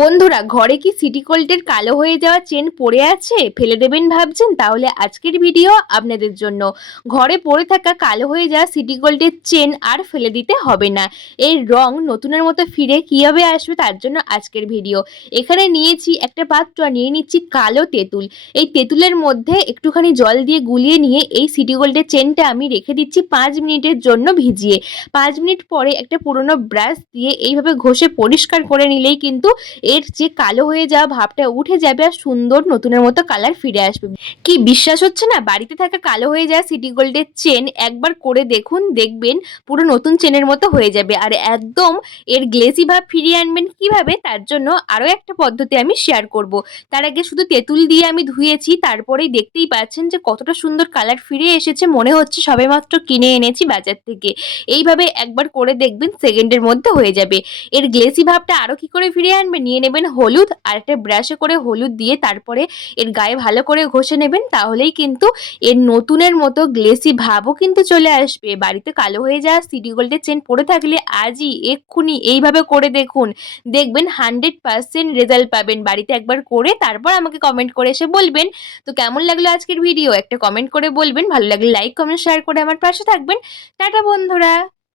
বন্ধুরা, ঘরে কি সিটি গোল্ডের কালো হয়ে যাওয়া চেন পড়ে আছে? ফেলে দেবেন ভাবছেন? তাহলে আজকের ভিডিও আপনাদের জন্য। ঘরে পড়ে থাকা কালো হয়ে যাওয়া সিটি গোল্ডের চেন আর ফেলে দিতে হবে না। এর রং নতুনের মতো ফিরে কীভাবে আসবে তার জন্য আজকের ভিডিও। এখানে নিয়েছি একটা পাত্র নিয়ে নিচ্ছি কালো তেঁতুল। এই তেঁতুলের মধ্যে একটুখানি জল দিয়ে গুলিয়ে নিয়ে এই সিটি গোল্ডের চেনটা আমি রেখে দিচ্ছি পাঁচ মিনিটের জন্য ভিজিয়ে। পাঁচ মিনিট পরে একটা পুরোনো ব্রাশ দিয়ে এইভাবে ঘষে পরিষ্কার করে নিলেই কিন্তু এর যে কালো হয়ে যাওয়া ভাবটা উঠে যাবে আর সুন্দর নতুনের মতো কালার ফিরে আসবে। কি বিশ্বাস হচ্ছে না? বাড়িতে থাকা কালো হয়ে যাওয়া সিটি গোল্ডের চেন একবার করে দেখুন, দেখবেন পুরো নতুন চেনের মতো হয়ে যাবে। আর একদম এর গ্লেসি ভাব ফিরিয়ে আনবেন কীভাবে? তার জন্য আরও একটা পদ্ধতি আমি শেয়ার করব। তার আগে শুধু তেঁতুল দিয়ে আমি ধুয়েছি, তারপরেই দেখতেই পাচ্ছেন যে কতটা সুন্দর কালার ফিরে এসেছে। মনে হচ্ছে সবেমাত্র কিনে এনেছি বাজার থেকে। এইভাবে একবার করে দেখবেন সেকেন্ডের মধ্যে হয়ে যাবে। এর গ্লেসি ভাবটা আরও কি করে ফিরিয়ে আনবেন? নিয়ে নেবেন হলুদ আর একটা ব্রাশে করে হলুদ দিয়ে তারপরে এর গায়ে ভালো করে ঘষে নেবেন, তাহলেই কিন্তু এর নতুনের মতো গ্লেসি ভাবও কিন্তু চলে আসবে। বাড়িতে কালো হয়ে যাওয়া সিটি গোল্ডের চেন পড়ে থাকলে আজই এক্ষুনি এইভাবে করে দেখুন। দেখবেন হান্ড্রেড পার্সেন্ট রেজাল্ট পাবেন। বাড়িতে একবার করে তারপর আমাকে কমেন্ট করে এসে বলবেন। তো কেমন লাগল আজকের ভিডিও একটা কমেন্ট করে বলবেন। ভালো লাগলে লাইক কমেন্ট শেয়ার করে আমার পাশে থাকবেন। টাটা বন্ধুরা!